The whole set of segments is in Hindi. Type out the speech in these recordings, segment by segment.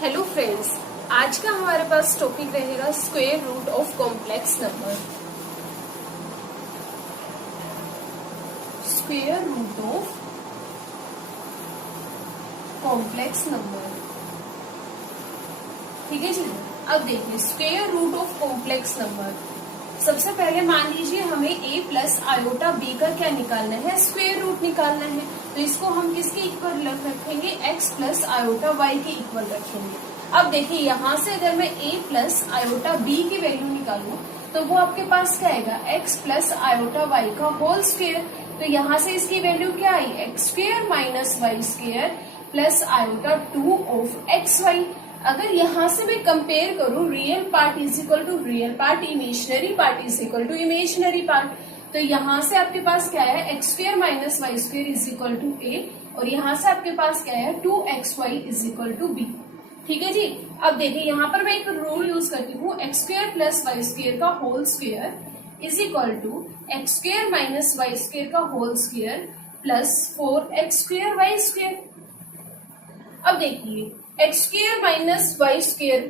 हेलो फ्रेंड्स, आज का हमारे पास टॉपिक रहेगा square root of complex number. Square root of complex number. ठीक है जी। अब देखिए square root of complex number. सबसे पहले मान लीजिए हमें a प्लस आयोटा b का क्या निकालना है, स्क्वायर रूट निकालना है। तो इसको हम किसके इक्वल रखेंगे, x प्लस आयोटा y के इक्वल रखेंगे। अब देखिए यहाँ से अगर मैं a प्लस आयोटा b की वैल्यू निकालूं तो वो आपके पास क्या आएगा, x प्लस आयोटा y का होल स्क्वायर। तो यहाँ से इसकी वैल्यू क्या आई, x square minus y square plus iota 2 of x y. अगर यहाँ से मैं कंपेयर करूं, real part is equal to real part, imaginary part is equal to imaginary part, तो यहाँ से आपके पास क्या है, x square minus y square is equal to a, और यहाँ से आपके पास क्या है, 2xy is equal to be. ठीक है जी। अब देखिए यहाँ पर मैं एक रूल यूज करती हूँ, x square plus y square का whole square is equal to x square minus y square का whole square plus 4x square y square. अब देखिए x square minus y square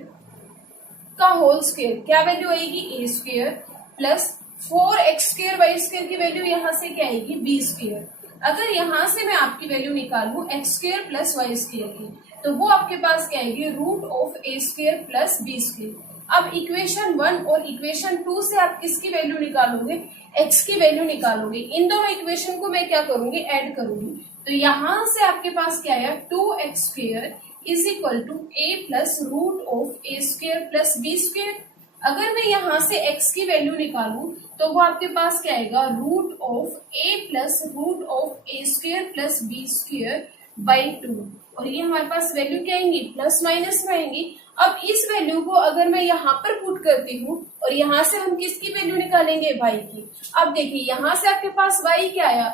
का होल स्क्वायर क्या वैल्यू आएगी, a square plus 4x square y square की वैल्यू यहाँ से क्या आएगी, बी स्क्वायर। अगर यहाँ से मैं आपकी वैल्यू निकालूं x square plus y square की, तो वो आपके पास क्या आएगी, root of a square plus b square. अब इक्वेशन 1 और इक्वेशन 2 से आप किसकी वैल्यू निकालोगे, x की वैल्यू निकालोगे। इन दोनों इक्वेशन को मैं क्या करूंगी, ऐड करूंगी। तो यहाँ से आपके पास क्या आया, 2x square is equal to a plus root of a square plus b square. अगर मैं यहाँ से x की वैल्यू निकालूं तो वो आपके पास क्या आएगा, root of a plus root of a square plus b square by 2, और ये हमारे पास वैल्यू क्या आएंगी, प्लस माइनस में आएंगी। अब इस वैल्यू को अगर मैं यहाँ पर पुट करती हूँ और यहाँ से हम किसकी वैल्यू निकालेंगे, y की। अब देखिए यहाँ से आपके पास y क्या आया,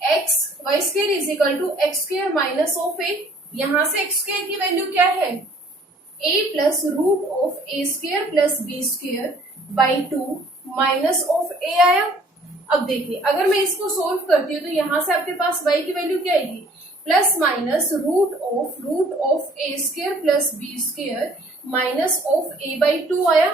x y square is equal to x square minus of a. यहाँ से एक्स स्क्वायर की वैल्यू क्या है, a plus root of a square plus b square by 2 minus of a आया। अब देखिए अगर मैं इसको सोल्व करती हूँ तो यहाँ से आपके पास y की वैल्यू क्या आएगी, plus minus root of a square plus b square minus of a by 2 आया।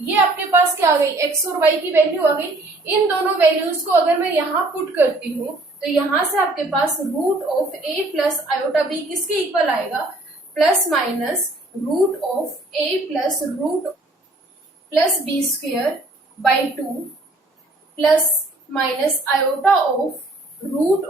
ये आपके पास क्या आ गई, x और y की वैल्यू आ गई। इन दोनों वैल्यूज को अगर मैं यहाँ पुट करती हूँ तो यहाँ से आपके पास root of a plus iota b किसके इक्वल आएगा, plus minus root of a plus root plus b square by 2 plus minus iota of root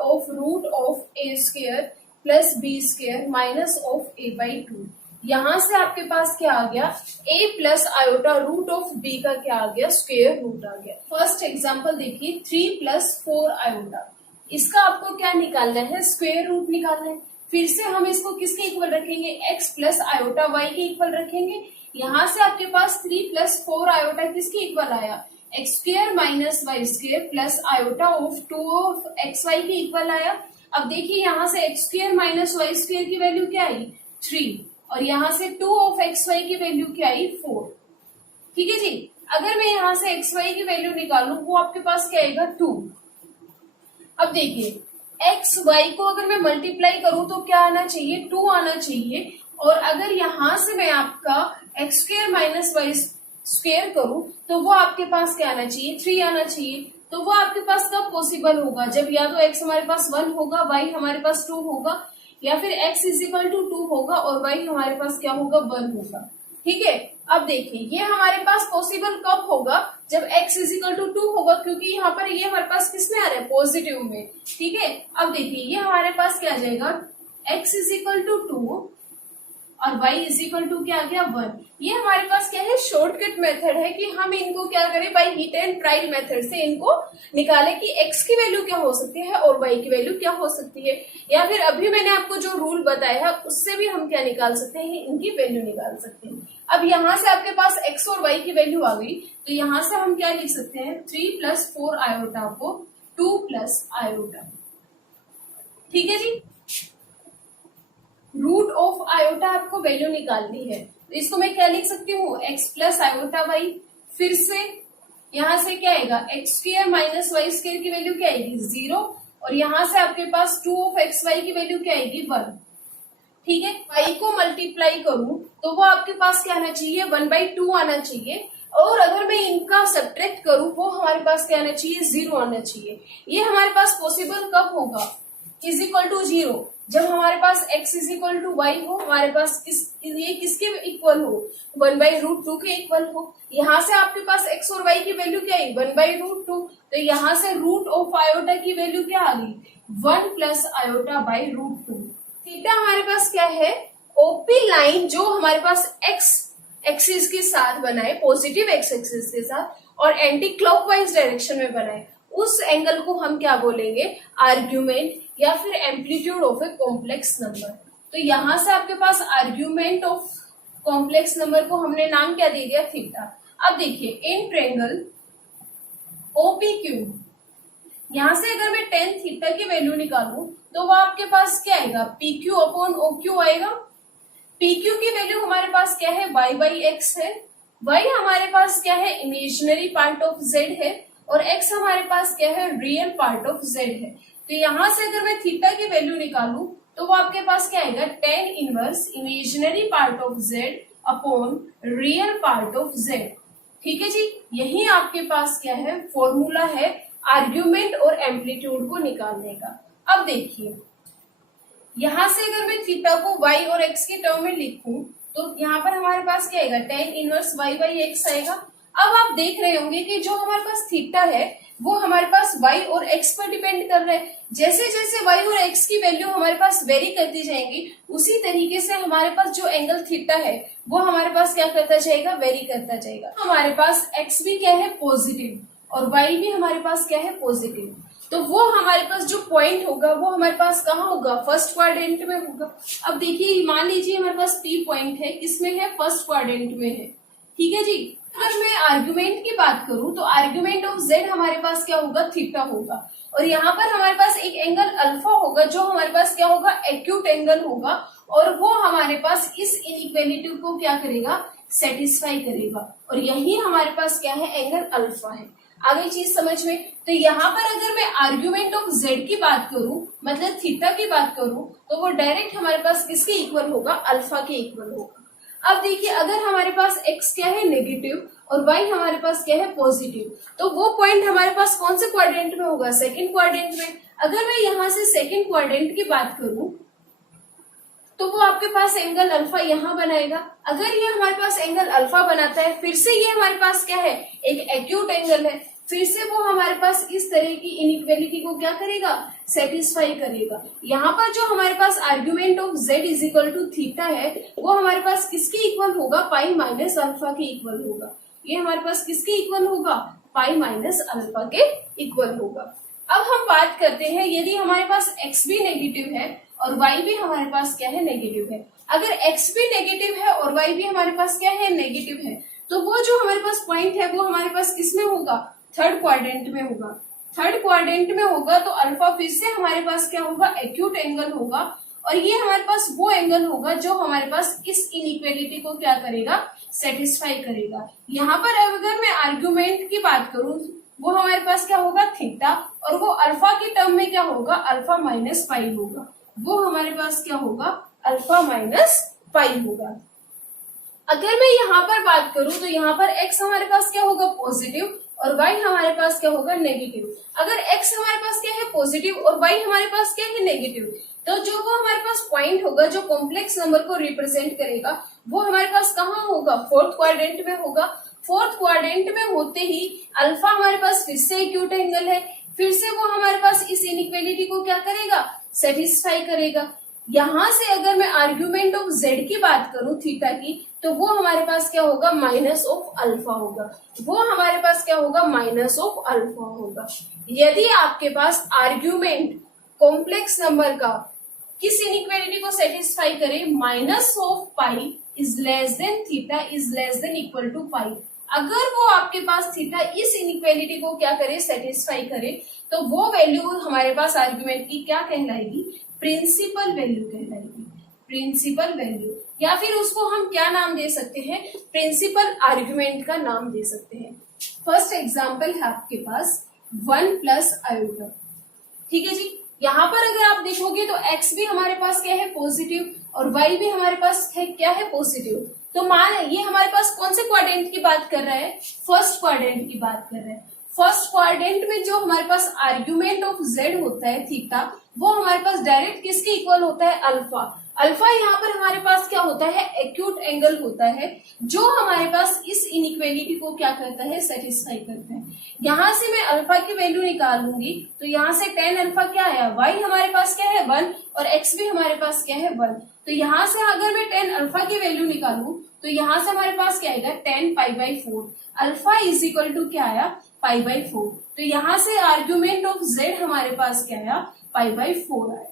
of a square plus b square minus of a by 2। यहाँ से आपके पास क्या आ गया, a plus iota root of b का क्या आ गया, स्क्वायर रूट आ गया। फर्स्ट एग्जांपल देखिए, 3 प्लस 4 आयोटा, इसका आपको क्या निकालना है, स्क्वायर रूट निकालना है। फिर से हम इसको किसके इक्वल रखेंगे, x प्लस आयोटा y के इक्वल रखेंगे। यहाँ से आपके पास 3 प्लस 4 आयोटा किसके इक्वल आया, x square minus y square plus iota of 2 of x y के इक्वल आया। अब देखिए यहाँ से x square minus y square की वैल्यू क्या आई, 3, और यहाँ से 2 ऑफ एक्स वाई की वैल्यू क्या आई, 4। ठीक है जी। अगर मैं यहाँ से एक्स वाई की वैल्यू निकालूं वो आपके पास क्या आएगा, 2। अब देखिए एक्स वाई को अगर मैं मल्टीप्लाई करूं तो क्या आना चाहिए, 2 आना चाहिए। और अगर यहाँ से मैं आपका x square minus y square करूं तो वो आपके पास क्या आना चाहिए, 3 आना चाहिए। तो वो आपके पास कब पॉसिबल होगा, जब या तो x हमारे पास 1 होगा, y हमारे पास 2 होगा, या फिर x इज इक्वल टू 2 होगा और y हमारे पास क्या होगा, 1 होगा। ठीक है। अब देखिए ये हमारे पास पॉसिबल कब होगा, जब x इज इक्वल टू 2 होगा, क्योंकि यहाँ पर ये हमारे पास किसमें आ रहा है, पॉजिटिव में। ठीक है। अब देखिए ये हमारे पास क्या आ जाएगा, x इज इक्वल टू 2 और y इज इक्वल टू क्या आ गया, 1। ये हमारे पास क्या है, शॉर्टकट मेथड है कि हम इनको क्या करें, by heat and trial method से इनको निकाले कि x की वैल्यू क्या हो सकती है और y की वैल्यू क्या हो सकती है, या फिर अभी मैंने आपको जो रूल बताया है उससे भी हम क्या निकाल सकते हैं, इनकी वैल्यू निकाल सकते हैं। अब यहाँ से आपके पास x और y की वैल्यू आ गई, तो यहाँ से हम क्या लिख सकते हैं, 3 प्लस 4 आयोटा को 2 प्लस आयोटा। ठीक है जी। रूट ऑफ आयोटा आपको वैल्यू निकालनी है, तो इसको मैं क्या लिख सकती हूँ, x प्लस आयोटा वाई। फिर से यहाँ से क्या आएगा, x square minus y square की वैल्यू क्या आएगी, 0, और यहाँ से आपके पास 2 ऑफ एक्स वाई की वैल्यू क्या आएगी, 1। ठीक है, y को मल्टीप्लाई करूं तो वो आपके पास क्या आना चाहिए, 1/2 आना चाहिए। और अगर मैं इनका सब्ट्रैक्ट करूं वो हमारे पास क्या आना चाहिए, 0 आना चाहिए। ये हमारे पास पॉसिबल कब होगा, इज इक्वल टू 0, जब हमारे पास x is equal to y हो, हमारे पास ये किसके इक्वल हो, 1/√2 के इक्वल हो। यहाँ से आपके पास x और y की वैल्यू क्या है, 1/√2, तो यहाँ से रूट ऑफ आयोटा की वैल्यू क्या आ गई, 1 प्लस आयोटा बाई √2। थीटा हमारे पास क्या है, ओपी लाइन जो हमारे पास x एक्सिस के साथ बनाए, पॉजिटिव x एक्सिस के साथ और एंटी क्लॉकवाइज डायरेक्शन में बनाए, उस एंगल को हम क्या बोलेंगे, आर्ग्यूमेंट या फिर amplitude of a complex number. तो यहां से आपके पास आर्ग्यूमेंट ऑफ कॉम्प्लेक्स नंबर को हमने नाम क्या दे दिया, थीटा। अब देखिए इन ट्रायंगल OPQ, यहां से अगर मैं tan थीटा की वैल्यू निकालूं तो वो आपके पास क्या आएगा, PQ अपॉन OQ आएगा। PQ की वैल्यू हमारे पास क्या है, y/x है, y हमारे पास क्या है, इमेजिनरी पार्ट ऑफ z है, और x हमारे पास क्या है, रियल पार्ट ऑफ z है। तो यहां से अगर मैं थीटा की वैल्यू निकालूं तो वो आपके पास क्या आएगा, tan inverse imaginary part of z upon real part of z। ठीक है जी, यही आपके पास क्या है, फॉर्मूला है आर्ग्यूमेंट और एम्पलीट्यूड को निकालने का। अब देखिए यहां से अगर मैं थीटा को y और x के टर्म में लिखूं तो यहाँ पर हमारे पास क्या आएगा, tan इनवर्स y/x आएगा। अब आप देख रहे होंगे कि जो हमारे पास थीटा है वो हमारे पास y और x पर डिपेंड कर रहा है। जैसे जैसे y और x की वैल्यू हमारे पास वेरी करती जाएंगी, उसी तरीके से हमारे पास जो एंगल थीटा है वो हमारे पास क्या करता जाएगा, वेरी करता जाएगा। हमारे पास x भी क्या है, पॉजिटिव, और y भी हमारे पास क्या है, पॉजिटिव। तो वो हमारे पास जो पॉइंट होगा वो हमारे पास कहाँ होगा, फर्स्ट क्वाड्रेंट में होगा। अब देखिए मान लीजिए हमारे पास P पॉइंट है, किसमें है, फर्स्ट क्वाड्रेंट में है। ठीक है जी, अगर मैं आर्ग्यूमेंट की बात करूं तो आर्ग्यूमेंट ऑफ z हमारे पास क्या होगा, थीटा होगा, और यहाँ पर हमारे पास एक एंगल अल्फा होगा जो हमारे पास क्या होगा, एक्यूट एंगल होगा, और वो हमारे पास इस इनइक्वालिटी को क्या करेगा, सेटिस्फाई करेगा, और यही हमारे पास क्या है, एंगल अल्फा है। आगे चीज समझ में। तो यहाँ पर अगर मैं आर्ग्यूमेंट ऑफ z की बात करूं, मतलब थीटा की बात करूं, तो वो डायरेक्ट हमारे पास किसके इक्वल होगा, अल्फा के इक्वल होगा। अब देखिए अगर हमारे पास x क्या है, नेगेटिव, और y हमारे पास क्या है, पॉजिटिव, तो वो पॉइंट हमारे पास कौन से क्वाड्रेंट में होगा, सेकंड क्वाड्रेंट में। अगर मैं यहाँ से सेकंड क्वाड्रेंट की बात करूं तो वो आपके पास एंगल अल्फा यहाँ बनाएगा। अगर ये हमारे पास एंगल अल्फा बनाता है, फिर से ये हमारे पास क्या है, एक एक्यूट एंगल है, फिर से वो हमारे पास इस तरह की इनइक्वालिटी को क्या करेगा, सेटिस्फाई करेगा। यहाँ पर जो हमारे पास argument of z is equal to theta है वो हमारे पास किसके इक्वल होगा, पाई माइनस अल्फा के इक्वल होगा। ये हमारे पास किसके इक्वल होगा, पाई माइनस अल्फा के इक्वल होगा। अब हम बात करते हैं यदि हमारे पास x भी नेगेटिव है और y भी हमारे पास क्या है, नेगेटिव है। अगर x भी नेगेटिव है और y भी हमारे पास क्या है, नेगेटिव है, तो वो जो हमारे पास पॉइंट है वो हमारे पास किसमें होगा, थर्ड क्वाड्रेंट में होगा। थर्ड क्वाड्रेंट में होगा तो अल्फा फिर से हमारे पास क्या होगा, एक्यूट एंगल होगा, और ये हमारे पास वो एंगल होगा जो हमारे पास इस इनइक्वालिटी को क्या करेगा, सेटिस्फाई करेगा। यहाँ पर अगर मैं आर्ग्यूमेंट की बात करूं वो हमारे पास क्या होगा, थीटा, और वो अल्फा के टर्म में क्या होगा, अल्फा माइनस पाई होगा। वो हमारे पास क्या होगा, अल्फा माइनस पाई होगा। अगर मैं यहाँ पर बात करूं तो यहाँ पर x हमारे पास क्या होगा, पॉजिटिव, और y हमारे पास क्या होगा, नेगेटिव। अगर x हमारे पास क्या है, पॉजिटिव, और y हमारे पास क्या है, नेगेटिव, तो जो वो हमारे पास पॉइंट होगा जो कॉम्प्लेक्स नंबर को रिप्रेजेंट करेगा वो हमारे पास कहाँ होगा, फोर्थ क्वाड्रेंट में होगा। फोर्थ क्वाड्रेंट में होते ही अल्फा हमारे पास फिर से एक्यूट एंगल है, फिर से वो हमारे पास इस इनइक्वालिटी को क्या करेगा, सेटिस्फाई करेगा। यहाँ से अगर मैं आर्ग्यूमेंट ऑफ z की बात करूं थीटा की, तो वो हमारे पास क्या होगा, माइनस ऑफ अल्फा होगा। वो हमारे पास क्या होगा, माइनस ऑफ अल्फा होगा। यदि आपके पास आर्ग्यूमेंट कॉम्प्लेक्स नंबर का किस इनइक्वालिटी को सेटिस्फाई करे, minus of pi is less than theta is less than equal to pi, अगर वो आपके पास थीटा इस इनइक्वालिटी को क्या करे, सेटिस्फाई करे, तो वो वैल्यू हमारे पास आर्ग्यूमेंट की क्या कहलाएगी, प्रिंसिपल वैल्यू कहलाएगी। प्रिंसिपल वैल्यू, या फिर उसको हम क्या नाम दे सकते हैं, प्रिंसिपल आर्ग्यूमेंट का नाम दे सकते हैं। फर्स्ट एग्जांपल है आपके पास 1 प्लस आयोटा। ठीक है जी, यहाँ पर अगर आप देखोगे तो x भी हमारे पास क्या है, पॉजिटिव, और y भी हमारे पास है क्या है पॉजिटिव। तो मान ये हमारे पास कौन से क्वाड्रेंट की बात कर रहा है, फर्स्ट क्वाड्रेंट की बात कर रहे हैं। फर्स्ट क्वाड्रेंट में जो हमारे पास आर्ग्यूमेंट ऑफ z होता है थीटा, वो हमारे पास डायरेक्ट किसके इक्वल होता है, अल्फा। अल्फा यहाँ पर हमारे पास क्या होता है, एक्यूट एंगल होता है, जो हमारे पास इस इनइक्वेलिटी को क्या करता है, सेटिस्फाई करता है। यहाँ से मैं अल्फा की वैल्यू निकालूंगी तो यहाँ से tan अल्फा क्या आया, y हमारे पास क्या है 1 और x भी हमारे पास क्या है 1। तो यहाँ से अगर मैं tan अल्फा की वैल्यू निकालूं तो यहाँ से हमारे पास क्या आएगा, tan π/4। Alpha is equal to क्या आया, π/4। तो यहाँ से आर्ग्यूमेंट ऑफ z हमारे पास क्या आया, π/4 आया।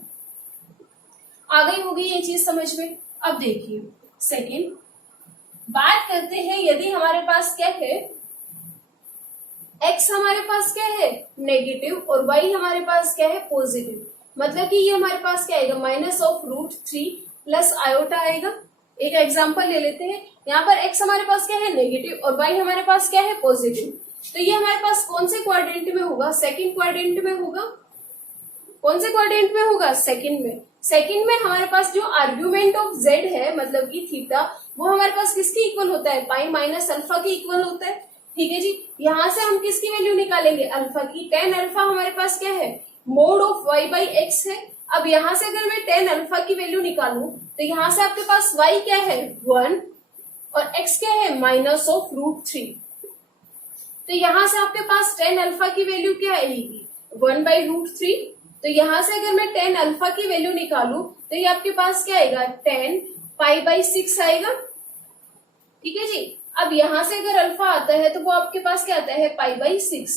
आ गई होगी ये चीज समझ में। अब देखिए सेकेंड बात करते हैं, यदि हमारे पास क्या है, x हमारे पास क्या है नेगेटिव और y हमारे पास क्या है पॉजिटिव, मतलब कि ये हमारे पास क्या आएगा, -√3 प्लस आयोटा आएगा। एक एग्जांपल ले लेते हैं, यहाँ पर x हमारे पास क्या है नेगेटिव और y हमारे पास क्या है पॉजिटिव। तो ये हमारे पास कौन से क्वाड्रेंट में होगा, सेकंड क्वाड्रेंट में होगा। कौन से क्वाड्रेंट में होगा, सेकंड में। सेकंड में हमारे पास जो आर्ग्यूमेंट ऑफ z है, मतलब कि थीटा, वो हमारे पास किसके इक्वल होता है, पाई माइनस अल्फा के इक्वल होता है। ठीक है जी, यहाँ से हम किसकी वैल्यू निकालेंगे, अल्फा की। tan अल्फा हमारे पास क्या है, मोड ऑफ y/x है। अब यहाँ से अगर मैं tan अल्फा की वैल्यू निकालूं तो यहाँ से आपके पास y क्या है 1 और x क्या है -√3। तो यहाँ से आपके पास tan अल्फा की वैल्यू क्या आएगी, 1/√3। तो यहाँ से अगर मैं tan अल्फा की वैल्यू निकालूं तो ये आपके पास क्या आएगा, tan π/6 आएगा। ठीक है जी, अब यहाँ से अगर अल्फा आता है तो वो आपके पास क्या आता है, π/6।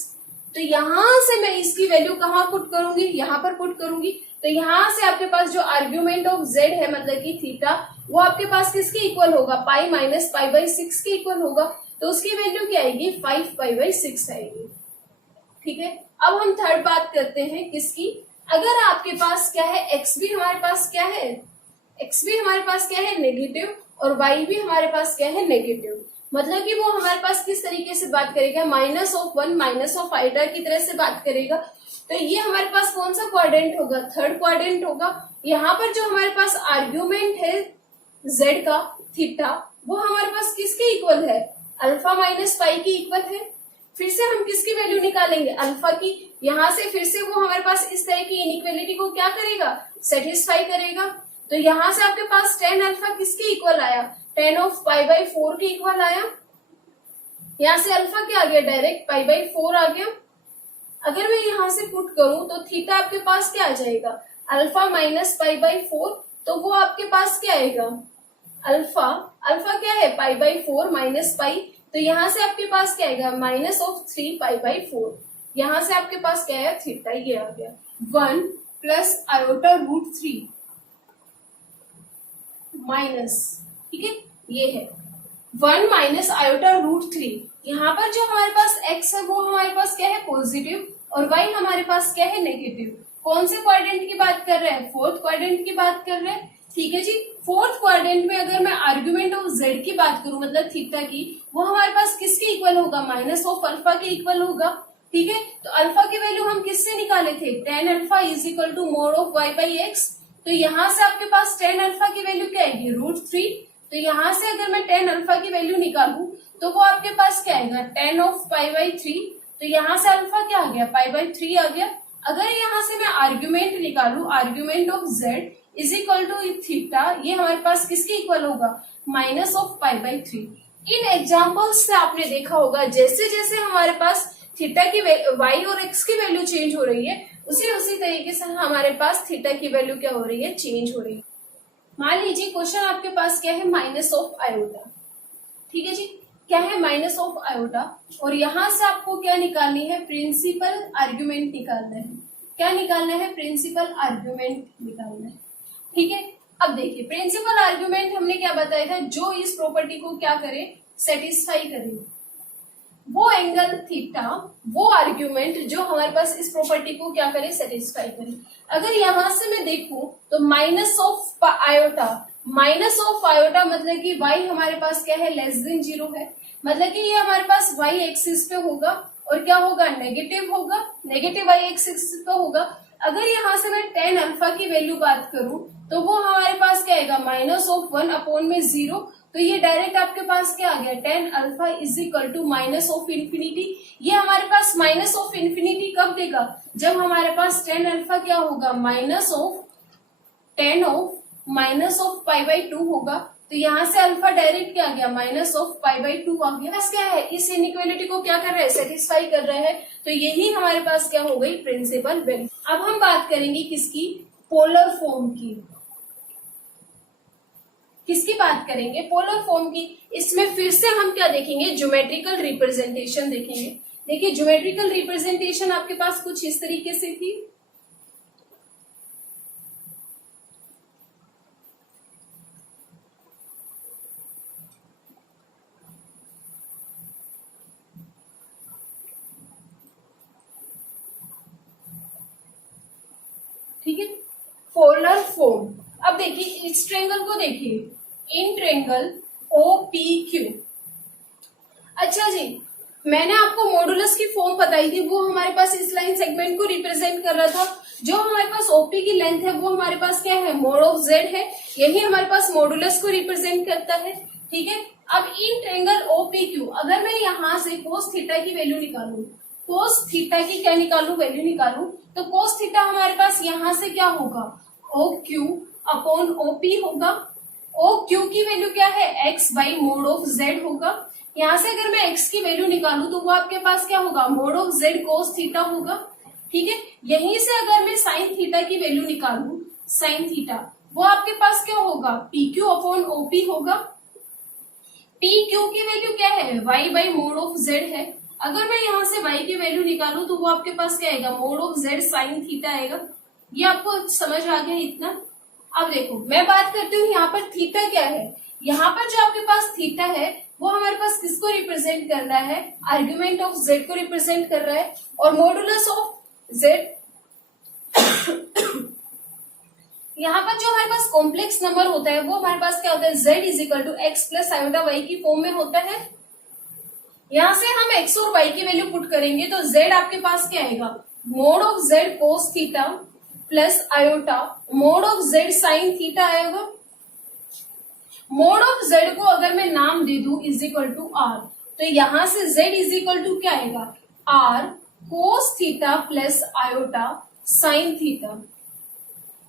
तो यहाँ से मैं इसकी वैल्यू कहाँ पुट करूंगी, यहाँ पर पुट करूंगी। तो यहाँ से आपके पास जो आर्ग्यूमेंट ऑफ z है, मतलब कि थीटा, वो आपके पास किसके इक्वल होगा, पाई माइनस π/6 के इक्वल होगा। तो उसकी वैल्यू क्या आएगी, 5π/6 आएगी। ठीक है, अब हम थर्ड बात करते हैं किसकी, अगर आपके पास क्या है, x भी हमारे पास क्या है, x भी हमारे पास क्या है नेगेटिव और y भी हमारे पास क्या है नेगेटिव, मतलब कि वो हमारे पास किस तरीके से बात करेगा, -1 -i की तरह से बात करेगा। तो ये हमारे पास कौन सा क्वाड्रेंट होगा, थर्ड क्वाड्रेंट होगा। यहाँ पर जो हमारे पास आर्ग्यूमेंट है z का थीटा, वो हमारे पास किसके इक्वल है, अल्फा माइनस पाई के इक्वल है। फिर से हम किसकी वैल्यू निकालेंगे, अल्फा की। यहाँ से फिर से वो हमारे पास इस तरह की इनइक्वालिटी को क्या करेगा, सेटिस्फाई करेगा। तो यहाँ से आपके पास tan अल्फा किसके इक्वल आया, tan ऑफ π/4 के इक्वल आया। यहाँ से अल्फा क्या आ गया, डायरेक्ट π/4 आ गया। अगर मैं यहाँ से पुट करूं तो थीटा आपके पास क्या आ जाएगा, अल्फा माइनस π/4। तो वो आपके पास क्या आएगा, अल्फा क्या है π/4 माइनस पाई। तो यहाँ से आपके पास क्या आएगा, -3π/4। यहाँ से आपके पास क्या है, थीटा, ये आ गया 1 प्लस i√3 माइनस, ठीक है, ये है 1 माइनस i√3। यहाँ पर जो हमारे पास x है वो हमारे पास क्या है पॉजिटिव और y हमारे पास क्या है नेगेटिव। कौन से क्वाड्रेंट की बात कर रहे हैं, फोर्थ क्वाड्रेंट की बात कर रहे हैं। ठीक है जी, फोर्थ क्वाड्रेंट में अगर मैं आर्ग्यूमेंट ऑफ z की बात करूं, मतलब थीटा की, वो हमारे पास किसके इक्वल होगा, -अल्फा के इक्वल होगा। ठीक है, तो अल्फा की वैल्यू हम किससे निकाले थे, tan alpha is equal to mod of y/x। तो यहाँ से आपके पास tan अल्फा की वैल्यू क्या आएगी, √3। तो यहाँ से अगर मैं tan अल्फा की वैल्यू निकालूं तो वो आपके पास क्या आएगा, tan ऑफ π/3। तो यहाँ से अल्फा क्या आ गया, π/3 आ गया। अगर यहाँ से मैं आर्ग्यूमेंट निकालू, argument of z is equal to theta, ये हमारे पास किसके इक्वल होगा, -π/3। इन एग्जाम्पल्स से आपने देखा होगा जैसे जैसे हमारे पास थीटा की y और x की वैल्यू चेंज हो रही है, उसी तरीके से हमारे पास थीटा की वैल्यू क्या हो रही है, चेंज हो रही है। मान लीजिए क्वेश्चन आपके पास क्या है, -i। ठीक है जी, क्या है, -i, और यहाँ से आपको क्या निकालनी है, प्रिंसिपल आर्ग्यूमेंट निकालना है। क्या निकालना है, प्रिंसिपल आर्ग्यूमेंट निकालना है। ठीक है, अब देखिए प्रिंसिपल आर्ग्यूमेंट हमने क्या बताया था, जो इस प्रॉपर्टी को क्या करे, सेटिस्फाई करे। वो एंगल थीटा, वो आर्ग्यूमेंट जो हमारे पास इस प्रॉपर्टी को क्या करे, सेटिस्फाई करे। अगर यहाँ से मैं देखूं तो -i मतलब कि y हमारे पास क्या है, <0 है, मतलब कि ये हमारे पास y एक्सिस पे होगा और क्या होगा, नेगेटिव होगा, नेगेटिव y एक्सिस पे होगा। अगर यहाँ से मैं टेन अल्फा की वैल्यू बात करूं तो वो हमारे पास क्या आएगा, माइनस ऑफ 1 अपॉन में 0। तो ये डायरेक्ट आपके पास क्या आ गया, tan alpha is equal to minus of infinity. ये हमारे पास माइनस ऑफ इन्फिनिटी कब देगा, जब हमारे पास टेन अल्फा क्या होगा, minus of ten of minus of pi by 2 होगा। तो यहाँ से अल्फा डायरेक्ट क्या आ गया, माइनस ऑफ पाई बाई 2 आ गया। बस क्या है, इस इनइक्वालिटी को क्या कर रहा है, सेटिस्फाई कर रहा है। तो यही हमारे पास क्या हो गई, प्रिंसिपल वैल्यू। अब हम बात करेंगे किसकी, पोलर फॉर्म की। किसकी बात करेंगे, पोलर फॉर्म की। इसमें फिर से हम क्या देखेंगे, ज्योमेट्रिकल रिप्रेजेंटेशन देखेंगे। देखिए ज्योमेट्रिकल रिप्रेजेंटेशन आपके पास कुछ इस तरीके से थी। ठीक है, पोलर फॉर्म। अब देखिए इस ट्रेंगल को देखिए, इन ट्रेंगल OPQ। अच्छा जी, मैंने आपको मॉडुलस की फॉर्म बताई थी, वो हमारे पास इस लाइन सेगमेंट को रिप्रेजेंट कर रहा था। जो हमारे पास OP की लेंथ है वो हमारे पास क्या है, मोड ऑफ Z है। यही हमारे पास मॉडुलस को रिप्रेजेंट करता है। ठीक है, अब इन ट्रेंगल OPQ अगर मैं यहाँ से कोस थीटा की वैल्यू निकालू, कोस थीटा की क्या निकालू, वैल्यू निकालू, तो कोस थीटा हमारे पास यहाँ से क्या होगा, OQ अपॉन OP होगा। OQ की वैल्यू क्या है, x by mode of Z होगा। यहाँ से अगर मैं x की वैल्यू निकालू तो वो आपके पास क्या होगा, mode of Z cos theta होगा। ठीक है, यहीं से अगर मैं साइन थीटा की वैल्यू निकालू, साइन थीटा, वो आपके पास क्या होगा, PQ अपॉन OP होगा। PQ की वैल्यू क्या है, y by mode of Z है। अगर मैं यहाँ से y की वैल्यू निकालू तो वो आपके पास क्या आएगा, mode of Z sine theta आएगा। ये आपको समझ आ गया इतना। अब देखो मैं बात करती हूँ यहाँ पर थीटा क्या है। यहाँ पर जो आपके पास थीटा है वो हमारे पास किसको रिप्रेजेंट कर रहा है, आर्ग्यूमेंट ऑफ Z को रिप्रेजेंट कर रहा है। और मॉडुलस ऑफ Z यहाँ पर जो हमारे पास कॉम्प्लेक्स नंबर होता है वो हमारे पास क्या होता है, Z is equal to x plus iota y की फॉर्म में होता है। यहाँ से हम x और y की वैल्यू पुट करेंगे तो Z आपके पास क्या आएगा, mode of Z cos theta plus iota mode of Z sine theta आएगा। मोड ऑफ Z को अगर मैं नाम दे दूं इज इक्वल टू R, तो यहां से Z इज इक्वल टू क्या आएगा, R कोस theta plus iota sine theta.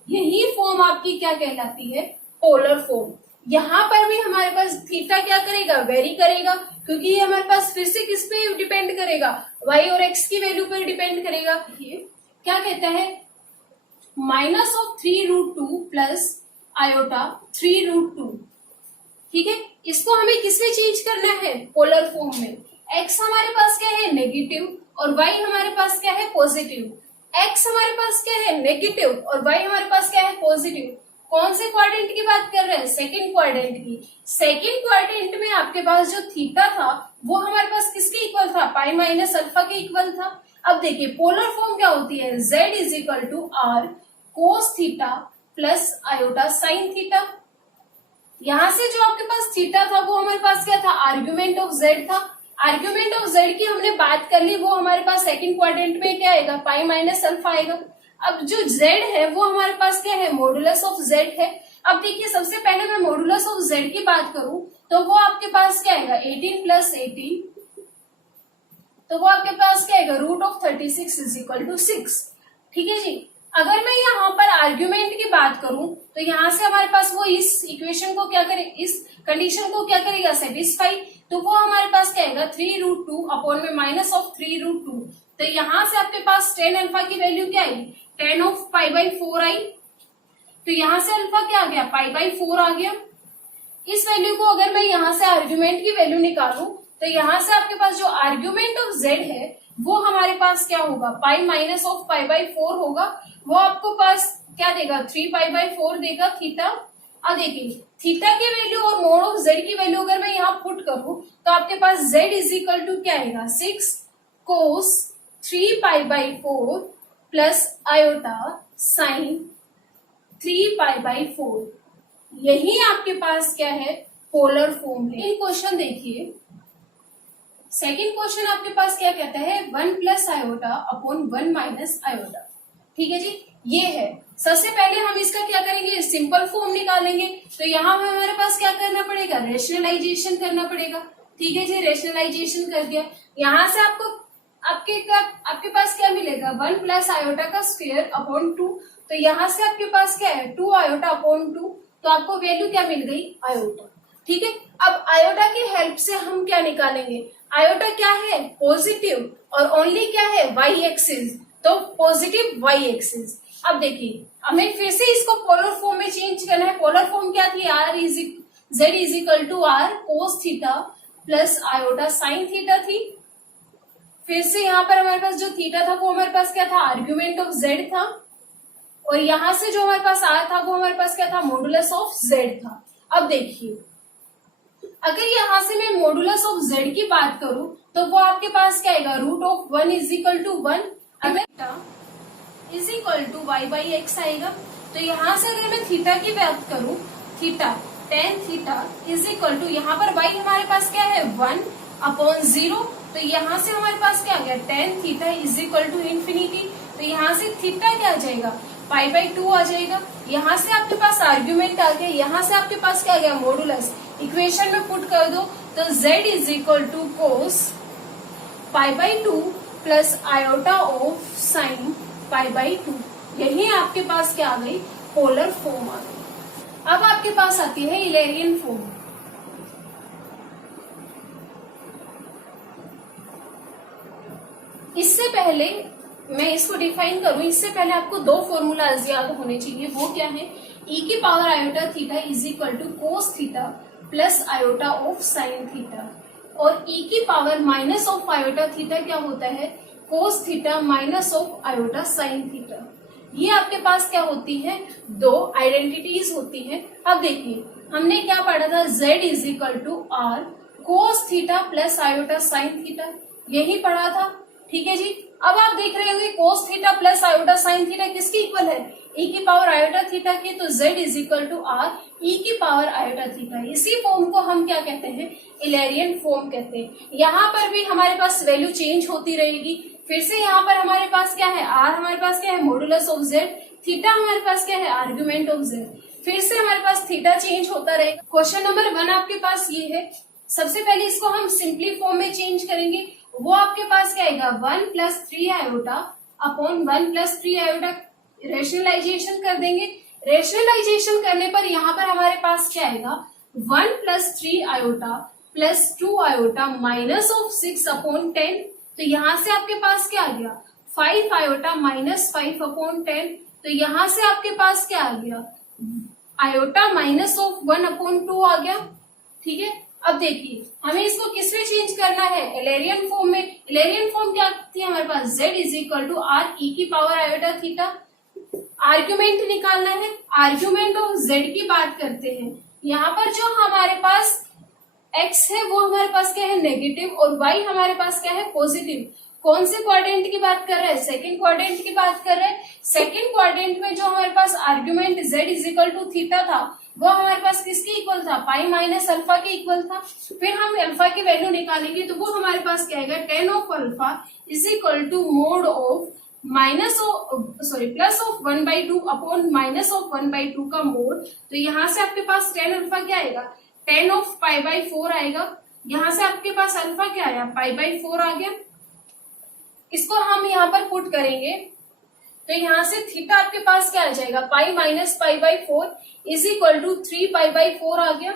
यही फॉर्म आपकी क्या कहलाती है, पोलर फॉर्म। यहाँ पर भी हमारे पास थीटा क्या करेगा, वेरी करेगा, क्योंकि ये हमारे पास फिर से किस पे डिपेंड करेगा, y और x की वैल्यू पर डिपेंड करेगा। ये क्या कहता है, माइनस ऑफ 3√2 प्लस आयोटा 3√2। ठीक है, इसको हमें किस में चेंज करना है, पोलर फॉर्म में। x हमारे पास क्या है, नेगेटिव, और y हमारे पास क्या है, पॉजिटिव। x हमारे पास क्या है, नेगेटिव, और y हमारे पास क्या है, पॉजिटिव। कौन से क्वाड्रेंट की बात कर रहे हैं, सेकंड क्वाड्रेंट की। सेकंड क्वाड्रेंट में आपके पास जो थीटा था वो हमारे पास किसके इक्वल था, पाई माइनस अल्फा के इक्वल था। अब देखिए पोलर फॉर्म क्या होती है, z is equal to r cos theta plus iota sine theta. यहाँ से जो आपके पास थीटा था वो हमारे पास क्या था, आर्ग्यूमेंट ऑफ z था। आर्ग्यूमेंट ऑफ z की हमने बात कर ली, वो हमारे पास सेकंड क्वाड्रेंट में क्या आएगा, पाई माइनस अल्फा आएगा। अब जो z है वो हमारे पास क्या है, मॉडुलस ऑफ z है। अब देखिए सबसे पहले मैं मॉडुलस ऑफ z की बात करूं तो वो आपके पास क्या आएगा, 18 प्लस 18, तो वो आपके पास क्या आएगा, root of 36 is equal to 6। ठीक है जी। अगर मैं यहाँ पर आर्ग्यूमेंट की बात करूं तो यहाँ से हमारे पास वो इस इक्वेशन को क्या करे, इस कंडीशन को क्या करेगा, सेटिस्फाई। तो वो हमारे पास क्या आएगा, 3√2 अपॉन में माइनस ऑफ 3√2। तो यहाँ से आपके पास टेन अल्फा की वैल्यू क्या आई, 10 ऑफ पाई बाई 4 आई। तो यहाँ से अल्फा क्या आ गया, पाई बाई 4 आ गया। इस वैल्यू को अगर मैं यहाँ से आर्ग्यूमेंट की वैल्यू निकालूं तो यहाँ से आपके पास जो आर्ग्यूमेंट ऑफ z है वो हमारे पास क्या होगा, pi minus of pi by 4 होगा। वो आपको पास क्या देगा, 3 पाई बाई 4 देगा थीटा। अब देखिए थीटा की वैल्यू और मोड ऑफ z की वैल्यू अगर मैं यहाँ पुट करूं तो आपके पास z इज इक्वल टू क्या आएगा, 6 कोस 3 pi by 4 plus iota sign 3 pi by 4। यही आपके पास क्या है, पोलर फॉर्म है। क्वेश्चन देखिए, सेकेंड क्वेश्चन आपके पास क्या कहता है, 1 plus iota upon 1 minus iota. ठीक है जी, ये है। सबसे पहले हम इसका क्या करेंगे, सिंपल फॉर्म निकालेंगे। तो यहाँ पे हमारे पास क्या करना पड़ेगा, रेशनलाइजेशन करना पड़ेगा। ठीक है जी, रेशनलाइजेशन कर दिया। यहाँ से आपके पास क्या मिलेगा, 1 प्लस आयोटा का स्क्वायर अपॉन 2। तो यहाँ से आपके पास क्या है, 2 आयोटा अपॉन 2। तो आपको वैल्यू क्या मिल गई, आयोटा। ठीक है, अब आयोटा की हेल्प से हम क्या निकालेंगे, आयोटा क्या है, पॉजिटिव, और ओनली क्या है, वाई एक्सिस, तो पॉजिटिव वाई एक्सिस। अब देखिए, हमें फिर से इसको पोलर फॉर्म में चेंज करना है। पोलर फॉर्म क्या थी, z is equal to r cos theta plus iota sine theta थी। फिर से यहाँ पर हमारे पास जो थीटा था वो हमारे पास क्या था, आर्ग्यूमेंट ऑफ जेड था, और यहां से जो हमारे पास आया था वो हमारे पास क्या था, मॉडुलस ऑफ जेड था। अब देखिए, अगर यहां से मैं मॉडुलस ऑफ जेड की बात करूं तो वो आपके पास क्या आएगा, root of 1 is equal to 1, अगर is equal to y by x आएगा। तो यहां से अगर मैं थीटा की बात करूं, theta tan theta is equal to, यहाँ पर वाई हमारे पास क्या है, 1 अपॉन 0। तो यहाँ से हमारे पास क्या आ गया, tan theta is equal to infinity. तो यहाँ से थीटा क्या आ जाएगा, पाई बाई 2 आ जाएगा। यहाँ से आपके पास आर्ग्यूमेंट आ गया, यहाँ से आपके पास क्या आ गया, मॉडुलस। इक्वेशन में पुट कर दो तो z is equal to cos pi by 2 plus iota of sine pi by 2। यही आपके पास क्या आ गई, पोलर फॉर्म आ गई। अब आपके पास आती है इलेरियन फॉर्म। इससे पहले मैं इसको डिफाइन करूं, इससे पहले आपको दो फॉर्मूलाज याद होने चाहिए। वो क्या है, e की power iota theta is equal to cos theta plus iota of sine theta, और e की power minus of iota theta क्या होता है, cos theta minus of iota sine theta. ये आपके पास क्या होती है, दो आइडेंटिटीज होती है। अब देखिए, हमने क्या पढ़ा था, z is equal to r cos theta plus iota sine theta, यही पढ़ा था। ठीक है जी, अब आप देख रहे होंगे cos theta plus iota sine theta किसकी इक्वल है, e की पावर आयोटा थीटा की। तो z is equal to r e की पावर आयोटा थीटा। इसी फॉर्म को हम क्या कहते हैं, इलेरियन फॉर्म कहते हैं। यहाँ पर भी हमारे पास वैल्यू चेंज होती रहेगी। फिर से यहाँ पर हमारे पास क्या है, r हमारे पास क्या है, मॉडुलस ऑफ z, थीटा हमारे पास क्या है, आर्ग्यूमेंट ऑफ z। फिर से हमारे पास थीटा चेंज होता रहेगा। क्वेश्चन नंबर 1 आपके पास ये है। सबसे पहले इसको हम सिंपली फॉर्म में चेंज करेंगे। वो आपके पास क्या आएगा, 1 plus 3 iota upon 1 plus 3 iota, rationalisation कर देंगे। रेशनलाइजेशन करने पर यहाँ पर हमारे पास क्या आएगा, 1 plus 3 iota plus 2 iota minus of 6 upon 10। तो यहाँ से आपके पास क्या आ गया, 5 आयोटा माइनस 5 अपॉन 10। तो यहाँ से आपके पास क्या आ गया, आयोटा माइनस ऑफ 1 अपॉन 2 आ गया। ठीक है, अब देखिए हमें इसको किस में चेंज करना है, इलेरियन फॉर्म में। इलेरियन फॉर्म क्या थी हमारे पास, z is equal to r e की पावर आयोटा थीटा। आर्ग्यूमेंट निकालना है, आर्ग्यूमेंट ऑफ z की बात करते हैं। यहाँ पर जो हमारे पास x है वो हमारे पास क्या है, नेगेटिव, और y हमारे पास क्या है, पॉजिटिव। कौन से क्वाड्रेंट की बात कर रहे हैं, सेकंड क्वाड्रेंट की बात कर रहे हैं। सेकंड क्वाड्रेंट में जो हमारे पास argument z is equal to theta था वो हमारे पास किसके इक्वल था, पाई माइनस अल्फा के इक्वल था। फिर हम अल्फा की वैल्यू निकालेंगे तो वो हमारे पास क्या आएगा, tan of alpha is equal to mod of plus of 1/2 upon minus of 1/2 का मोड। तो यहाँ से आपके पास टेन अल्फा क्या आएगा, 10 ऑफ पाई बाई 4 आएगा। यहाँ से आपके पास अल्फा क्या आया, पाई बाई 4 आ गया। इसको हम यहाँ पर पुट करेंगे तो यहाँ से थीटा आपके पास क्या आ जाएगा, pi minus pi by 4 is equal to 3 pi by 4 आ गया।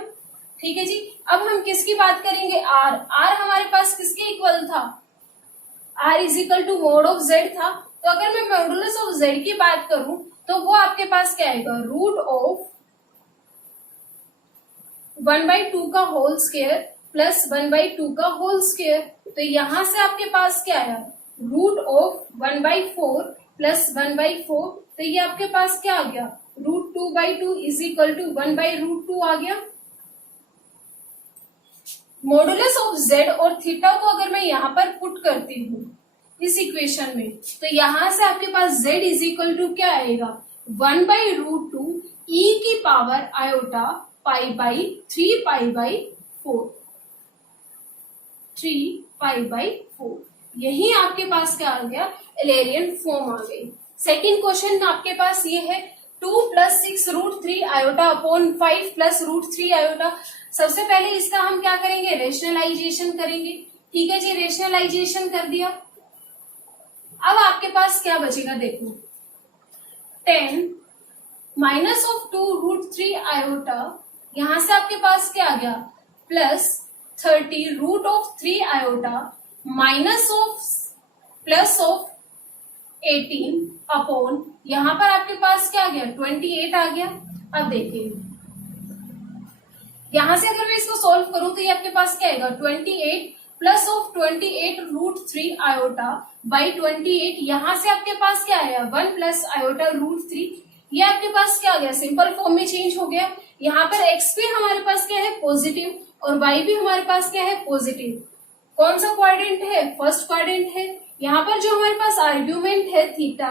ठीक है जी, अब हम किसकी बात करेंगे, आर। आर हमारे पास किसके इक्वल था, r is equal to mod of z था। तो अगर मैं मॉडुलस ऑफ जेड की बात करूं तो वो आपके पास क्या आएगा, रूट ऑफ 1/2 का होल स्क्वायर प्लस 1/2 का होल स्क्वायर। तो यहां से आपके पास क्या आया, रूट ऑफ 1/4 प्लस 1/4। तो ये आपके पास क्या आ गया, रूट 2/2 इज इक्वल टू 1/√2 आ गया। मॉडुलस ऑफ जेड और थीटा को अगर मैं यहाँ पर पुट करती हूँ इस इक्वेशन में तो यहाँ से आपके पास z इज इक्वल टू क्या आएगा, 1/√2 e की power iota pi by 3 pi by 4, 3 pi by 4। यही आपके पास क्या आ गया, इलेरियन फॉर्म आ गई। सेकेंड क्वेश्चन आपके पास ये है 2 plus 6 root 3 iota upon 5 plus root 3 iota. सबसे पहले इसका हम क्या करेंगे, रेशनलाइजेशन करेंगे। ठीक है जी, रेशनलाइजेशन कर दिया। अब आपके पास क्या बचेगा देखो, 10 माइनस ऑफ 2 रूट 3 आयोटा, यहां से आपके पास क्या आ गया, plus 30 root of 3 iota minus of plus of 18 upon, यहां पर आपके पास क्या आ गया, 28 आ गया। अब देखिए यहां से अगर मैं इसको सॉल्व करूं तो ये आपके पास क्या आएगा, 28 plus of 28 root 3 iota by 28, यहां से आपके पास क्या आया, 1 प्लस आयोटा रूट 3, ये आपके पास क्या आ गया, सिंपल फॉर्म में चेंज हो गया। यहाँ पर एक्स भी हमारे पास क्या है, पॉजिटिव, और वाई भी हमारे पास क्या है, पॉजिटिव। कौन सा क्वाड्रेंट है, फर्स्ट क्वाड्रेंट है। यहाँ पर जो हमारे पास आर्ग्यूमेंट है theta,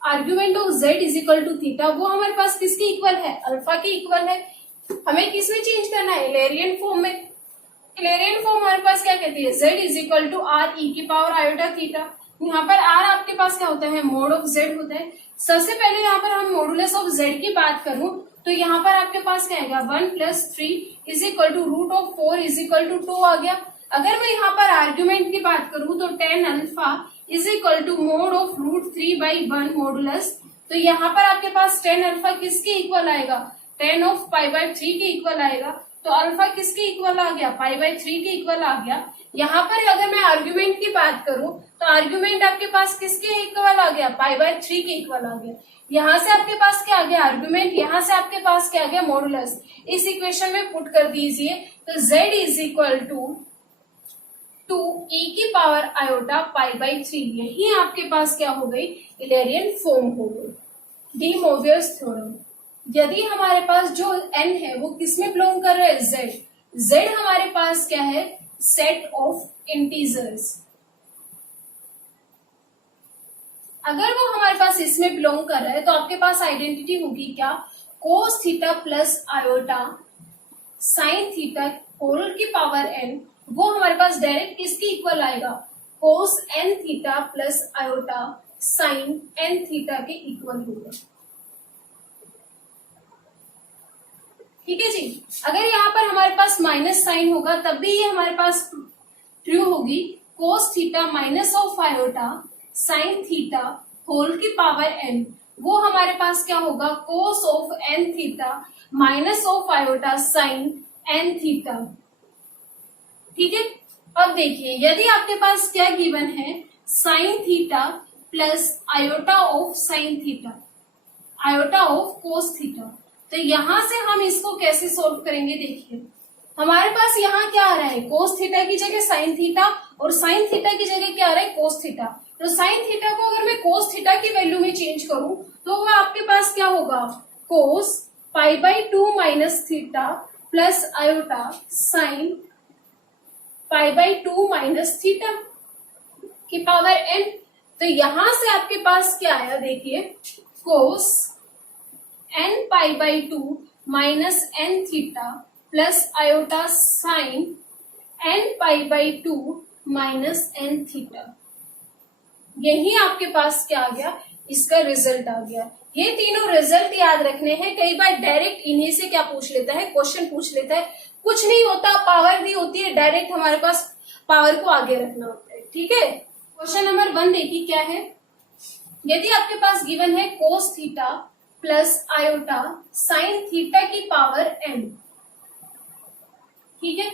argument of z is equal to theta, वो हमारे पास किसके इक्वल है, अल्फा के इक्वल है। हमें किसमें चेंज करना है, इलेरियन फॉर्म में। इलेरियन फॉर्म हमारे पास क्या कहती है, z is equal to r e की पावर आयोटा थीटा। यहाँ पर आर आपके पास क्या होता है, मोड ऑफ जेड होता है। सबसे पहले यहाँ पर हम मॉडुलस ऑफ जेड की बात करूं तो यहाँ पर आपके पास क्या आएगा, 1 plus 3 is equal to root of 4 is equal to 2 आ गया। अगर मैं यहाँ पर आर्ग्यूमेंट की बात करूं तो 10 alpha is equal to mod of root 3 by 1 modulus, तो यहाँ पर आपके पास 10 अल्फा किसके इक्वल आएगा, 10 ऑफ पाई बाई 3 के इक्वल आएगा। तो अल्फा किसके इक्वल आ गया, पाई बाई 3 के इक्वल आ गया। यहाँ पर अगर मैं आर्ग्यूमेंट की बात करूं तो आर्ग्यूमेंट आपके पास किसके इक्वल आ गया, पाई बाई 3 के इक्वल आ गया। यहाँ से आपके पास क्या आ गया, आर्ग्यूमेंट, यहाँ से आपके पास क्या आ गया, मॉडुलस। इस इक्वेशन में पुट कर दीजिए तो z is equal to 2 e की पावर आयोटा पाई बाई 3, यही आपके पास क्या हो गई, इलेरियन फॉर्म हो गई, डी मोवियस थ्योरम। यदि हमारे पास जो n है वो किसमें बिलोंग कर रहा है, z हमारे पास क्या है, सेट ऑफ इंटीजर्स। अगर वो हमारे पास इसमें बिलोंग कर रहा है तो आपके पास आइडेंटिटी होगी क्या, cos theta plus iota sine theta whole की पावर n, वो हमारे पास डायरेक्ट किसके इक्वल आएगा, cos n theta plus iota sine n theta के इक्वल होगा। ठीक है जी। अगर यहाँ पर हमारे पास माइनस साइन होगा तब भी ये हमारे पास ट्रू होगी, cos theta minus of iota sine theta whole की पावर n, वो हमारे पास क्या होगा, cos of n theta minus of iota sine n theta. ठीक है। अब देखिए यदि आपके पास क्या गिवन है, sine theta plus iota of sine theta, iota of cos theta, तो यहां से हम इसको कैसे सोल्व करेंगे, देखिए हमारे पास यहाँ क्या आ रहा है, कोस थीटा की जगह साइन थीटा और साइन थीटा की जगह क्या आ रहा है, कोस थीटा। तो साइन थीटा को अगर मैं कोस थीटा की वैल्यू में चेंज करूं तो वो आपके पास क्या होगा, cos pi by 2 minus theta plus iota sine pi by 2 minus theta की पावर n। तो यहां से आपके पास क्या आया, देखिए cos n pi by 2 minus n theta plus iota sine n pi by 2 minus n theta, यही आपके पास क्या आ गया, इसका रिजल्ट आ गया। ये तीनों रिजल्ट याद रखने हैं, कई बार डायरेक्ट इन्हीं से क्या पूछ लेता है, क्वेश्चन पूछ लेता है, कुछ नहीं होता, पावर दी होती है, डायरेक्ट हमारे पास पावर को आगे रखना होता है। ठीक है। क्वेश्चन नंबर 1 देखिए क्या है, यदि आपके पास गिवन है cos theta plus iota sine theta की पावर n, ठीक है,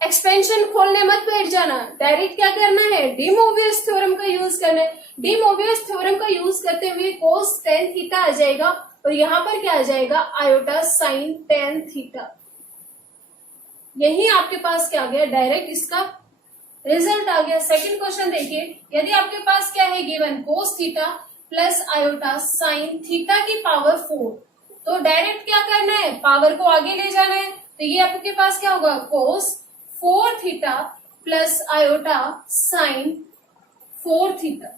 एक्सपेंशन खोलने मत बैठ जाना, डायरेक्ट क्या करना है, डी मोवियस थ्योरम का यूज करना है। डी मोवियस थ्योरम का यूज करते हुए कोस टेन थीटा आ जाएगा और यहाँ पर क्या आ जाएगा, आयोटा साइन टेन थीटा, यही आपके पास क्या आ गया, डायरेक्ट इसका रिजल्ट आ गया। सेकंड क्वेश्चन देखिए, यदि आपके पास क्या है गिवन, कोस theta plus iota sine theta की पावर 4, तो डायरेक्ट क्या करना है, पावर को आगे ले जाना है। तो ये आपके पास क्या होगा, कोस 4 theta plus iota sign 4 theta,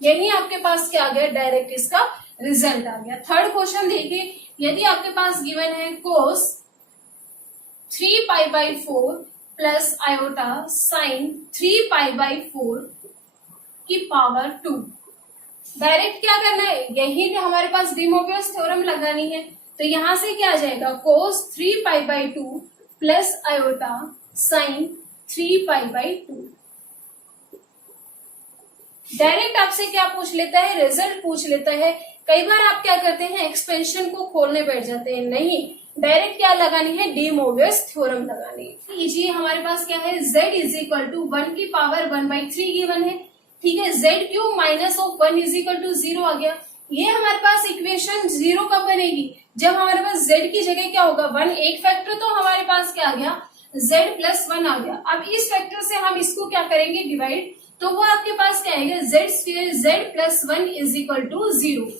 यही आपके पास क्या आ गया, डायरेक्ट इसका रिजल्ट आ गया। थर्ड क्वेश्चन देखिए, यदि आपके पास गिवन है कोस 3 pi by 4 plus iota sign 3 pi by 4 की पावर 2, डायरेक्ट क्या करना है, यही हमारे पास डी मोबियस थ्योरम लगानी है। तो यहां से क्या आ जाएगा, cos 3π/2 plus iota sine 3π/2। Direct आपसे क्या पूछ लेता है, रिजल्ट पूछ लेता है। कई बार आप क्या करते हैं, एक्सपेंशन को खोलने बैठ जाते हैं, नहीं, डायरेक्ट क्या लगानी है, डी मोबियस थ्योरम लगानी है। लीजिए हमारे पास क्या है, z इज इक्वल टू 1 की पावर 1/3 गिवन है, ठीक है। z cube minus of 1 is equal to 0 आ गया। ये हमारे पास इक्वेशन 0 कब बनेगी, जब हमारे पास z की जगह क्या होगा 1, एक फैक्टर तो हमारे पास क्या आ गया, z प्लस 1 आ गया। अब इस फैक्टर से हम इसको क्या करेंगे, डिवाइड, तो वो आपके पास क्या आएगा, z square z plus 1 is equal to 0,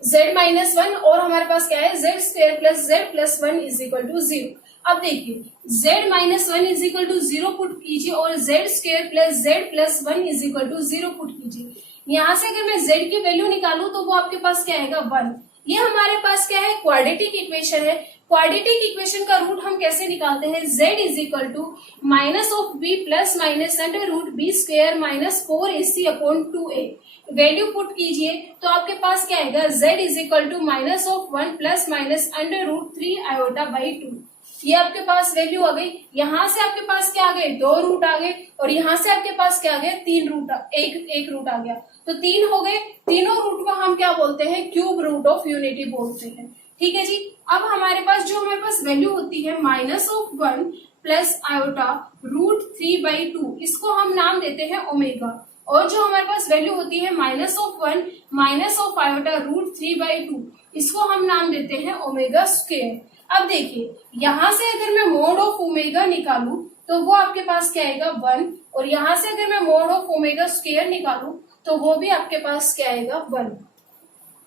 z minus 1 और हमारे पास क्या है, z square plus z plus 1 is equal to 0। अब देखिए z minus 1 is equal to 0 put कीजिए और z square plus z plus 1 is equal to 0 put कीजिए। यहाँ से अगर मैं z की वैल्यू निकालूं तो वो आपके पास क्या आएगा, 1। ये हमारे पास क्या है, क्वाड्रेटिक इक्वेशन है। क्वाड्रेटिक इक्वेशन का रूट हम कैसे निकालते हैं, z is equal to minus of b plus minus under root b square minus 4ac upon 2a। Value put कीजिए तो आपके पास क्या आएगा, z is equal to minus of 1 plus minus under root 3 iota by 2। ये आपके पास वैल्यू आ गई। यहाँ से आपके पास क्या आ गए, 2 रूट आ गए और यहाँ से आपके पास क्या आ गया, 3 रूट, एक रूट आ गया, तो 3 हो गए। तीनों रूट को हम क्या बोलते हैं, क्यूब रूट ऑफ यूनिटी बोलते हैं, ठीक है जी। अब हमारे पास जो हमारे पास वैल्यू होती है minus of 1 plus iota root 3/2, इसको हम नाम देते हैं ओमेगा। और जो हमारे पास वैल्यू होती है minus of 1 minus of iota root 3/2, इसको हम नाम देते हैं ओमेगा स्क्वायर। अब देखिए यहाँ से अगर मैं मोड ऑफ ओमेगा निकालूं तो वो आपके पास क्या आएगा, 1, और यहाँ से अगर मैं मोड ऑफ ओमेगा स्क्वायर निकालूं तो वो भी आपके पास क्या आएगा, 1,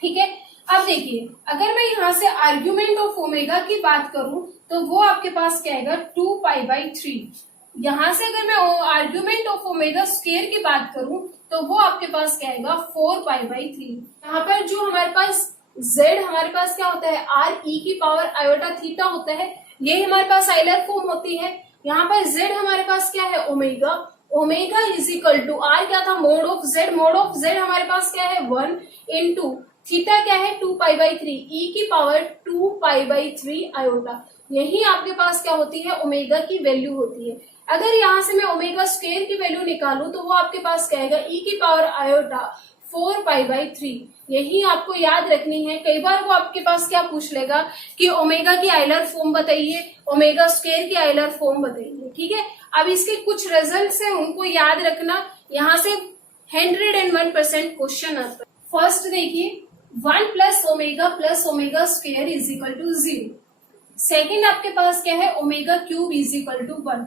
ठीक है। अब देखिए अगर मैं यहाँ से आर्ग्यूमेंट ऑफ ओमेगा की बात करूं तो वो आपके पास क्या आएगा, 2π/3। यहाँ से अगर मैं आर्ग्यूमेंट ऑफ ओमेगा स्क्वायर की बात करूं तो वो आपके पास क्या आएगा, 4π/3। यहाँ पर जो हमारे पास z हमारे पास क्या होता है, r e की पावर आयोटा थीटा होता है, ये हमारे पास आइलर फॉर्म होती है। यहाँ पर z हमारे पास क्या है, omega. Omega is equal to r क्या था, mod of z। Mod of z हमारे पास क्या है, 1 इंटू थीटा क्या है, 2π/3, e की पावर 2π/3 आयोटा। यही आपके पास क्या होती है, ओमेगा की वैल्यू होती है। अगर यहाँ से मैं ओमेगा स्क्वायर की वैल्यू निकालूं तो वो आपके पास क्या आएगा, e की पावर आयोटा 4π/3। यही आपको याद रखनी है। कई बार वो आपके पास क्या पूछ लेगा कि ओमेगा की आइलर फॉर्म बताइए, ओमेगा स्क्वायर की आइलर फॉर्म बताइए, ठीक है। अब इसके कुछ रिजल्ट्स हैं, उनको याद रखना, यहाँ से 101% क्वेश्चन आता है। फर्स्ट देखिए 1 plus omega square is equal to 0। Second आपके पास क्या है, omega cube is equal to 1।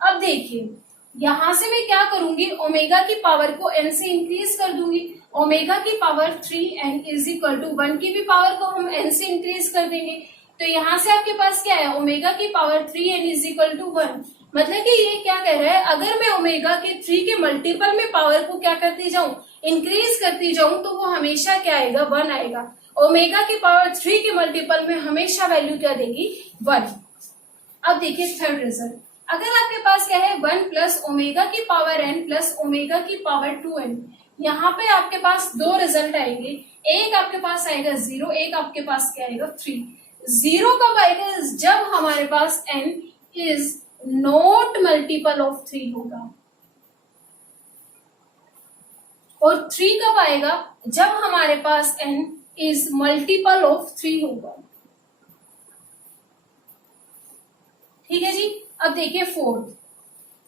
अब देखिए यहां से मैं क्या करूंगी, ओमेगा की पावर को n से इंक्रीज कर दूंगी। ओमेगा की power 3n is equal to 1 की भी पावर को हम n से इंक्रीज कर देंगे। तो यहाँ से आपके पास क्या है, ओमेगा की power 3n is equal to 1। मतलब कि ये क्या कह रहा है, अगर मैं ओमेगा के 3 के मल्टीपल में पावर को क्या करती जाऊं, इंक्रीज करती जाऊं, तो वो हमेशा क्या आएगा, 1 आएगा। ओमेगा की पावर 3 के मल्टीपल में हमेशा वैल्यू क्या देगी, 1। अब देखिए थर्ड रिजल्ट, अगर आपके पास क्या है 1 प्लस ओमेगा की पावर n प्लस ओमेगा की पावर 2n, यहाँ पे आपके पास 2 रिजल्ट आएंगे। एक आपके पास आएगा 0, एक आपके पास क्या आएगा 3। 0 कब आएगा, जब हमारे पास n is not multiple of 3 होगा। और 3 कब आएगा, जब हमारे पास n इज मल्टीपल ऑफ 3 होगा, ठीक है जी। अब देखिए फोर्थ,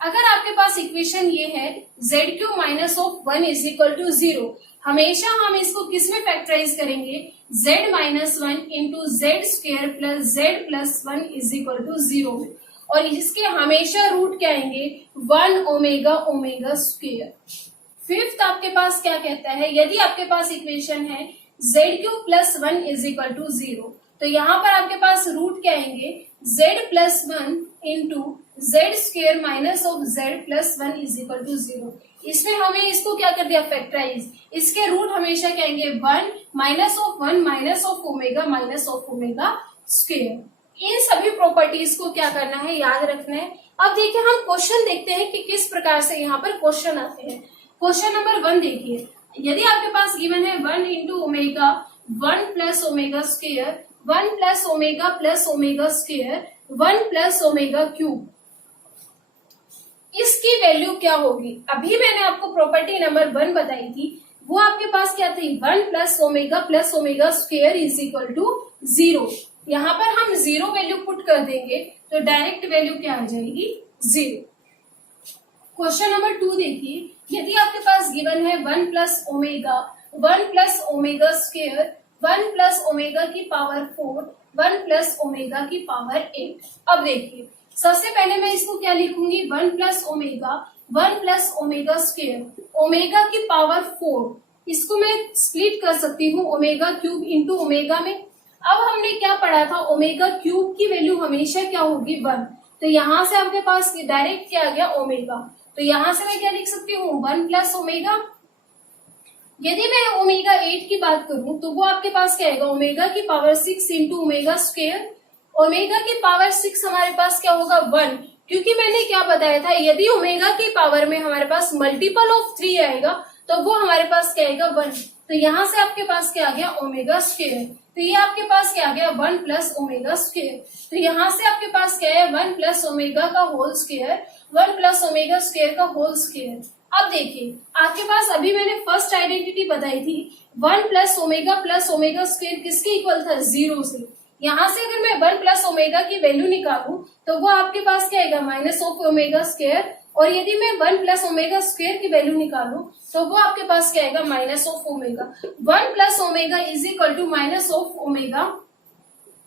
अगर आपके पास इक्वेशन ये है z³ minus of 1 is equal to 0, हमेशा हम इसको किस में फैक्टराइज करेंगे, z minus 1 into z square plus z plus 1 is equal to 0 में। और इसके हमेशा रूट क्या आएंगे, 1 ओमेगा स्क्वेयर। फिफ्थ आपके पास क्या कहता है, यदि आपके पास इक्वेशन है z³ plus 1 is equal to 0, तो यहाँ पर आपके पास रूट क्या आएंगे, z plus 1 into z square minus of z plus 1 is equal to 0। इसमें हमें इसको क्या कर दिया, फैक्टराइज। इसके रूट हमेशा क्या आएंगे, 1 minus of 1 minus of omega square, इन सभी प्रॉपर्टीज को क्या करना है, याद रखना है। अब देखिए हम क्वेश्चन देखते हैं कि किस प्रकार से यहाँ पर क्वेश्चन आते हैं। क्वेश्चन नंबर 1 देखिए, यदि आपके पास गिवन है 1 into omega 1 plus omega square 1 plus omega square 1 plus omega cube, इसकी वैल्यू क्या होगी। अभी मैंने आपको प्रॉपर्टी नंबर 1 बताई थी, वो आपके पास क्या थी, 1 plus omega square is equal to 0। यहाँ पर हम 0 वैल्यू पुट कर देंगे तो डायरेक्ट वैल्यू क्या आ जाएगी, 0। क्वेश्चन नंबर 2 देखिए, यदि आपके पास गिवन है 1 plus omega square 1 plus omega की पावर 4 1 प्लस ओमेगा की पावर 8। अब देखिए सबसे पहले मैं इसको क्या लिखूंगी, 1 प्लस ओमेगा स्क्वेयर ओमेगा की पावर 4, इसको मैं स्प्लिट कर सकती हूँ ओमेगा क्यूब इंटू ओमेगा में। अब हमने क्या पढ़ा था, ओमेगा क्यूब की वैल्यू हमेशा क्या होगी, 1। तो यहाँ से आपके पास डायरेक्ट क्या आ गया, ओमेगा। तो यहाँ से मैं क्या लिख सकती हूँ, 1 प्लस ओमेगा। यदि मैं ओमेगा 8 की बात करूं तो वो आपके पास क्या आएगा, ओमेगा की power 6 into omega square. Omega की पावर 6 हमारे पास क्या होगा, 1, क्योंकि मैंने क्या बताया था, यदि ओमेगा की पावर में हमारे पास मल्टीपल ऑफ 3 आएगा तो वो हमारे पास क्या आएगा, 1। तो यहाँ से आपके पास क्या आ गया, ओमेगा स्क्वेयर। तो ये आपके पास क्या आ गया, 1 प्लस ओमेगा स्क्वेयर। तो यहाँ से आपके पास क्या है, 1 प्लस ओमेगा का whole square 1 plus omega square का होल स्क्वेयर। अब देखिए आपके पास अभी मैंने फर्स्ट आइडेंटिटी बताई थी, 1 प्लस ओमेगा स्क्वेयर किसके इक्वल था, 0 से। यहाँ से अगर मैं 1 प्लस ओमेगा की वैल्यू निकालूं तो वो आपके पास क्या आएगा, माइनस ऑफ ओमेगा स्क्वेयर। और यदि मैं 1 प्लस ओमेगा स्क्वेयर की वैल्यू निकालूं तो वो आपके पास क्या आएगा, minus of omega. 1 plus omega is equal to minus of omega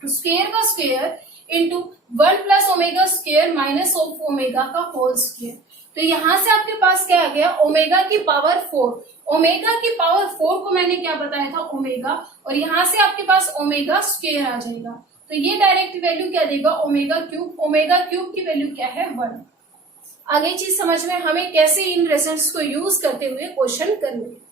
square का square into 1 plus omega square minus of omega का होल स्क्वेयर। तो यहाँ से आपके पास क्या आ गया, ओमेगा की पावर 4। ओमेगा की पावर 4 को मैंने क्या बताया था, ओमेगा, और यहाँ से आपके पास ओमेगा स्क्वेयर आ जाएगा। तो ये डायरेक्ट वैल्यू क्या देगा, ओमेगा क्यूब। ओमेगा क्यूब की वैल्यू क्या है, 1। आगे चीज समझ में हमें कैसे इन रिजल्ट्स को यूज करते हुए क्वेश्चन करने।